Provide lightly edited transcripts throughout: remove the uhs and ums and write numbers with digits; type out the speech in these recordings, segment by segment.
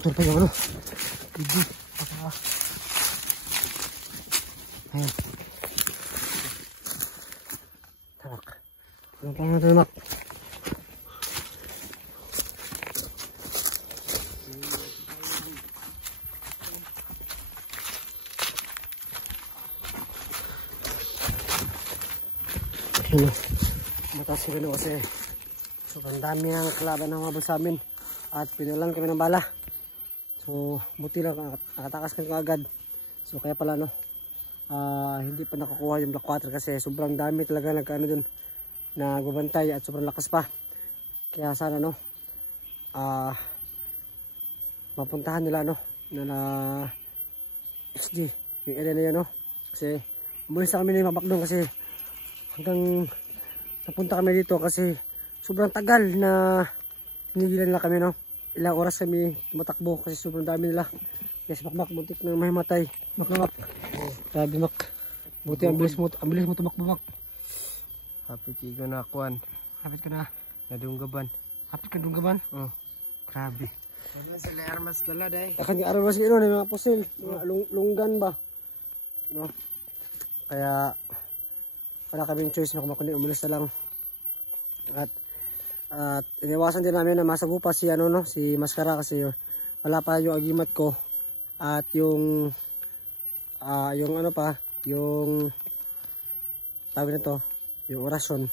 Putol pa yung ano. Hindi. Ayan. Tamak. Tulong pa natin mak. Ayan o. Mataas yung gano'n kasi sobrang dami ng kalaban ng mabal sa amin at pinulan kami ng bala. So buti lang nakatakas kami agad. So kaya pala no hindi pa nakakuha yung Blackwater kasi sobrang dami talaga nagkaano dun nagbabantay at sobrang lakas pa. Kaya sana no mapuntahan nila no na XD yung area na yan no. Kasi umulis na kami na yung mabakdong kasi hanggang napunta kami dito kasi sobrang tagal na tinigilan nila kami no. Ilang oras kami tumatakbo kasi sobrang dami nila. Yes, Makmak, muntik na mahimatay. Makmak. Oh, grabe Mak. Buti ang bilis mo tumakbo Mak. Hapit ko na kuan. Hapit ka na. Nadunggaban. Hapit ka dunggaban? Oh. Grabe. Wala sila armas dala day. Akan yung armas yun, mga pusil. Mga lunggan ba? No? Kaya wala kaming choice Makmak, kundi umalis na lang. At iniwasan din namin na masagupa si si Maskara kasi wala pa yung agimat ko at yung yung tawag nito, yung orasyon.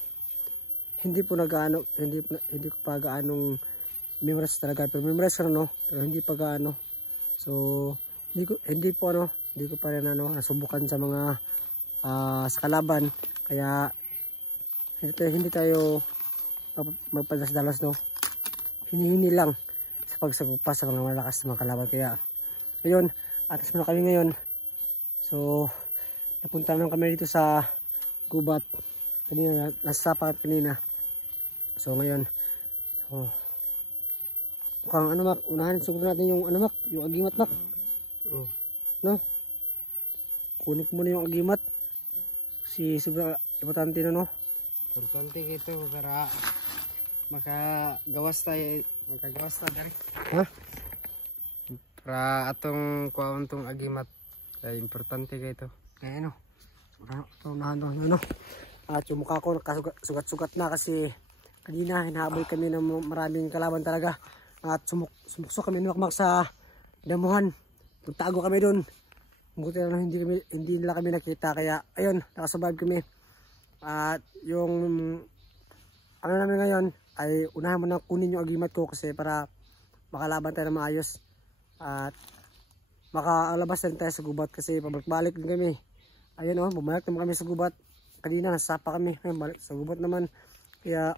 Hindi po hindi ko pa gaanong memorize talaga, pero memorize ko pero hindi pa gaano. So hindi ko pa rin nasubukan sa mga sa kalaban, kaya hindi tayo magpadas-dalas hini-hini lang sa pagsagupa sa mga malakas na mga kalaban. Kaya ngayon atas muna kami ngayon, so napunta naman kami dito sa gubat kanina, nasa sapakat kanina. So ngayon mukhang Mak, unahan siguro natin yung Mak, yung agimat Mak. No, kunin ko muna yung agimat si sobrang importante no. Importante gitu para makagawas tayo dari. Ha? Para atong kuwaon tong agimat. Kaya importante kito. Kaya unahan at yung mukha ko nakasugat-sugat na kasi kanina hinahabol kami ng maraming kalaban talaga. At sumuksok kami ni Makmak sa damuhan. Tago kami doon. Buti na hindi nila kami nakita, kaya ayun, nakasurvive kami. At yung namin ngayon ay unahan mo na kunin yung agimat ko kasi para makalaban tayo na maayos at makalabas din tayo sa gubat kasi pabalik din kami. Ayun bumalik naman kami sa gubat. Kanina nasapa kami, ayun, balik sa gubat naman. Kaya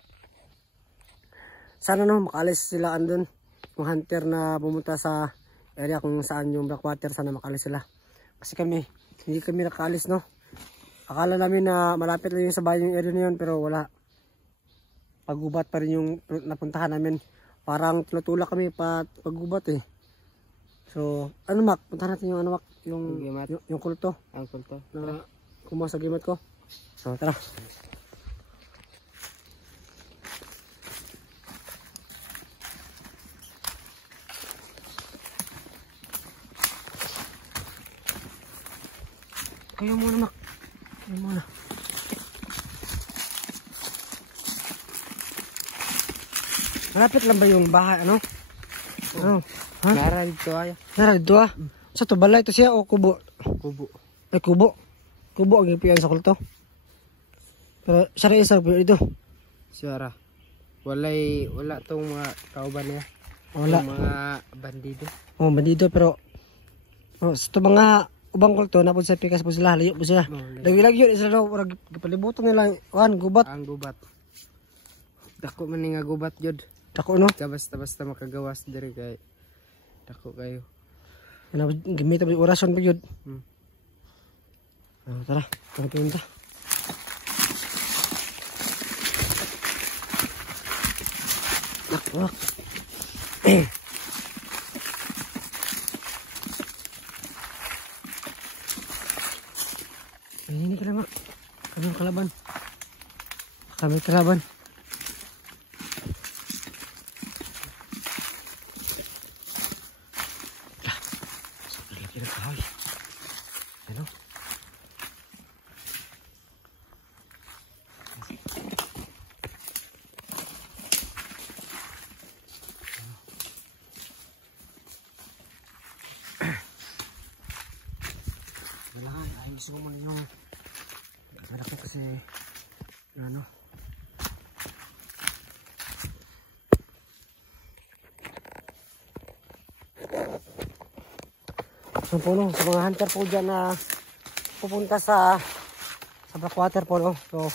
sana makalis sila andun, yung hunter na pumunta sa area kung saan yung Blackwater, sana makalis sila. Kasi hindi kami nakaalis Akala namin na malapit lang yung sa bayan yung area na yun, pero wala. Paggubat pa rin yung napuntahan namin. Parang tulak kami paggubat eh. So, Mak, puntahan natin yung Mak, yung kulto. Ang kulto. Na kumuha sa gimat ko. So, tara. Kayo muna Mak. Kayo muna. Malapit lang ba yung bahay Ha? Nara dito ay. Nara dito Sa to balay to siya o kubo? Kubo. Ay kubo. Kubo ang ipian sa kulto. Pero siya rin isa ito. Siara. Wala tong mga kauban niya. Wala. Mga bandido. Bandido pero sa to mga ubang kulto napod sa pikas po sila, layo po sila. Lagi yun sila palibutan nila gubat. Ang gubat. Dako man nga gubat jud. Dako Basta makagawas diri kay dako kayo. Gamit ang orasyon pa jud. Tara, punta. Dako. Ini ka Mak. Kami kalaban. Ano? Ay, gusto ko muna yung malaki kasi ano. So po no, sa mga hunter po dyan na pupunta sa backwater po no. So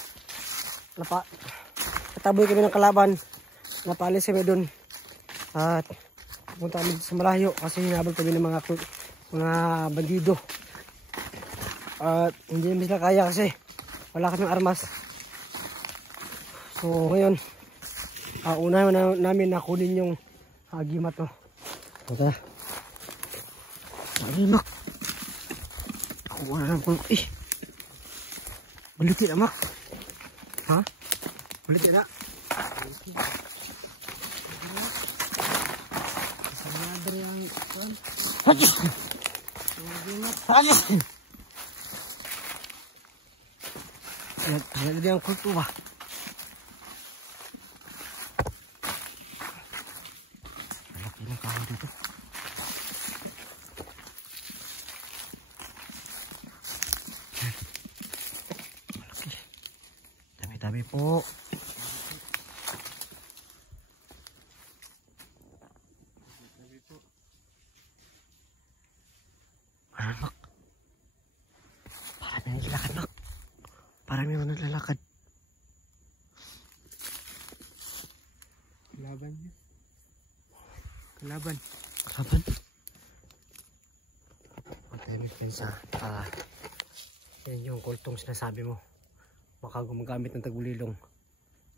kataboy kami ng kalaban, napalis kami dun at pupunta kami sa malayo kasi hinabol kami ng mga bandido at hindi namin sila kaya kasi wala kaming armas. So ngayon unahin namin na kunin yung agimat no. Okay. Ay, mak. Ako wala lang ko. Balitin na, mak. Ha? Balitin na. Sanadri ang kon. Hajus. Hajus. Sanadri ang kulto ba? Malaki na kawan dito. Dami po. Mak. Parang may naglalakad, mak. Parang may naglalakad. Kalaban niya. Kalaban. Kalaban? Ang dami pensa. Yan yung kultong sinasabi mo. Baka gumagamit ng tagulilong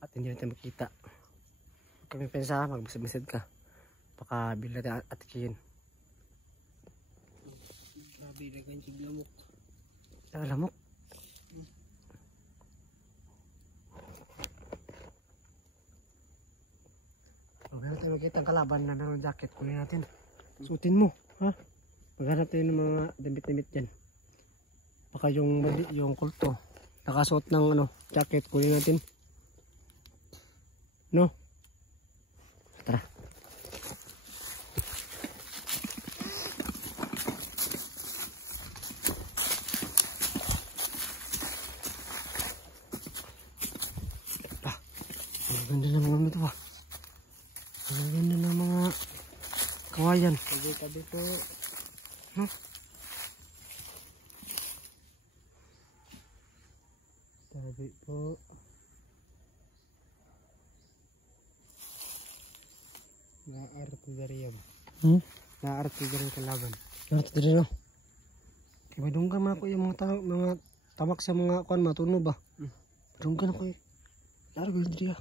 at hindi natin makita. Kami pensa, magbasad ka. Baka bila natin atikihin. Grabe, dagan yung lamok. Lamok? Maghanap tayo makita ang kalaban na meron jacket. Kunin natin. Suotin mo. Ha? Maghanap tayo ng mga damit-damit dyan. Baka yung kulto nakasuot ng jacket, kunin natin. No? Tara. Ang ganda ng mga ito ba? Ang ganda ng mga kawayan. Tabi-tabi po. No? Tabi po. Na-artillery ba? Na-artillery kalaban. Na-artillery no? Kaya dunggan man ako yung mga tamak sa mga kuan matuno ba? Dunggan ako yung largo yun dito.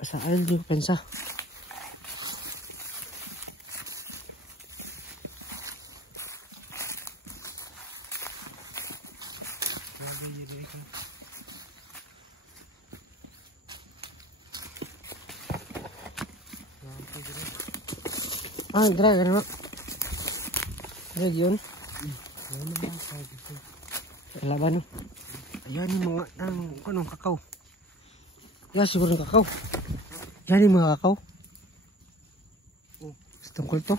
Basta ayaw hindi ko pensa. Dry kan mak? Dry yun? Kalaban no? Ayan yung mga kakao. Yan siguro yung kakao. Yan yung mga kakao. Setungkol to.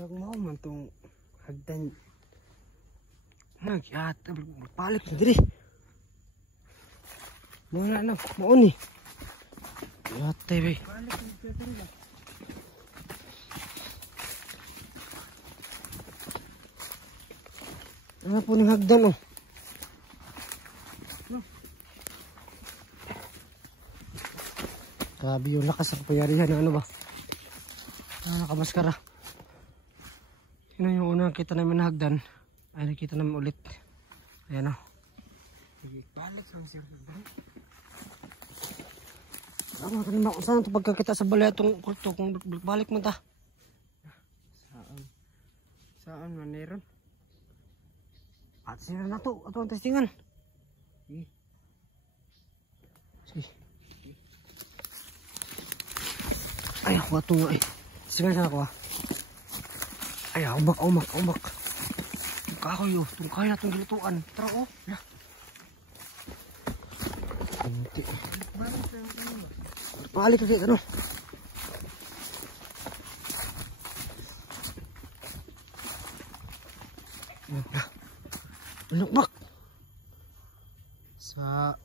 Murag mau man tong hagdan. Magpalik na diri. Muna na, mauni. Yate be. Ano po ng hagdan oh. Grabe yung lakas ng kapangyarihan ng ano ba? Nakamaskara. Yun yung unang kita namin na hagdan. Ay nakita namin ulit. Ayan o. Balik lang siya. Tama ka naman kung saan ito pagkakita sa balay itong kulto kung balik mo ta. Saan man meron? At sila na ito. Ito ang testingan. Sige. Ay ako ito nga eh. Testingan sana ako ah. Ay umak. Kahoy oh. Itong kahoy na itong gilutuan. Tara oh. Kunti. Balik kasi ano. Lukmak. Sa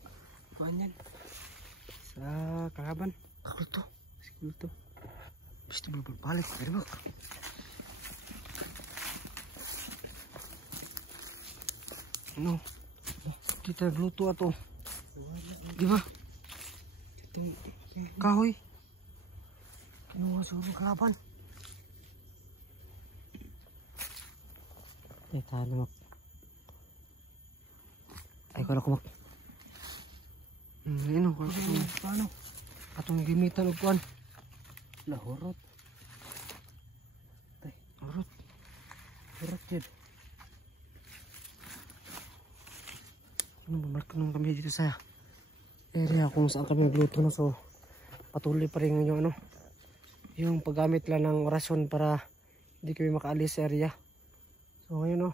kuan yan. Sa kalaban. Kulto. Kulto. Basta balik. Lukmak. Ano? Kita nagluto ato. Di ba? Kahoy. Kinuha sa ulang kalaban. Ay, tahan naman. Ay, ko na kumak. Ano? Paano? Atong gimitan og kuan. Lahorot. Urot. Horot yun. Bumarka nung kami dito sa area kung saan kami nagluto na. So, patuloy pa rin yung ano. Yung paggamit lang ng orasyon para hindi kami makaalis sa area. So, ngayon o.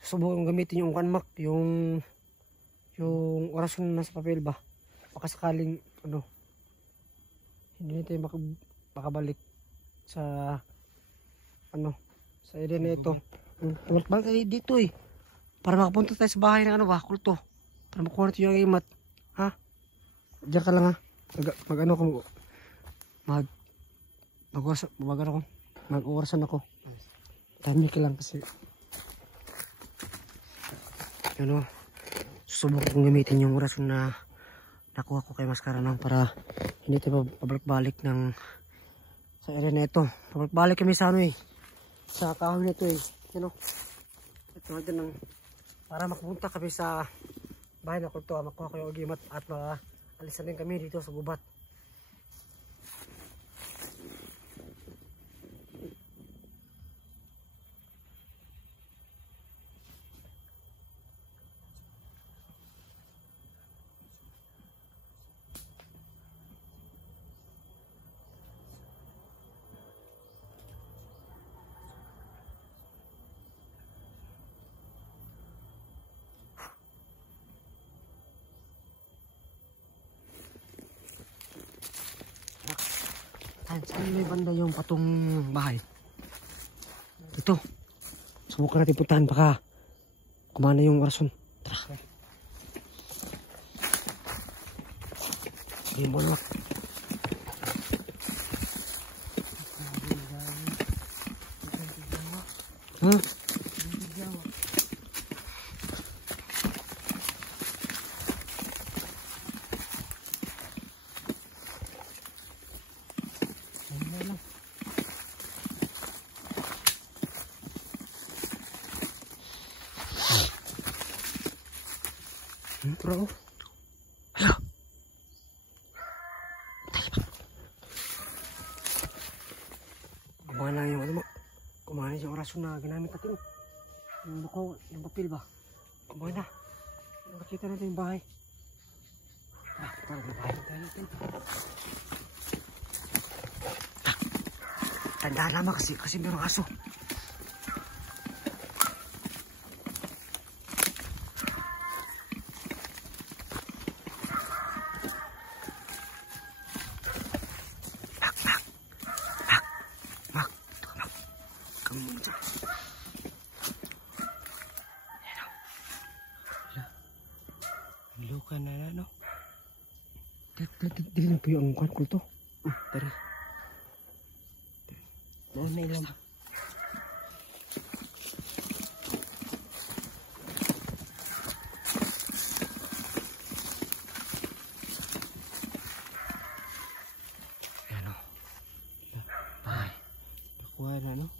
Susubukan gamitin yung kanmak. Yung orasyon na nasa papel ba. Baka sakaling ano. Hindi na tayo makabalik sa ano. Sa area na ito. Balik tayo dito eh. Para makapunta tayo sa bahay ng ano ba, kulto. Para makuha natin yung imat. Ha? Diyan ka lang ha. Mag-ano ko. Mag-orasan ako. Tanya ka lang kasi. Ano, susubok kong gamitin yung orasyon na nakuha ko kay Maskara no, para hindi tayo pabalik-balik ng sa area na ito. Pabalik kami sa ano eh. Sa kahoy na ito eh. You know? Ito natin ng para makapunta kami sa bahay na kulto, makuha ko yung agimat at alisan din kami dito sa gubat. Saan may banda yung patong bahay? Ito. Subukan natin puntahan baka kumana yung orason. Tara. Sige mo na. Ha? Bro. Ayo. Kumana yung ano mo. Kumana yung orasyon na ginamit natin. Yung buko, yung papel ba? Kumana. Nakita natin yung bahay. Tara yung bahay natin. Tandaan naman kasi mayroong aso. Luka na no? Dili na po yung angkwan kulto. Tari. Doon na ilang. Wala no.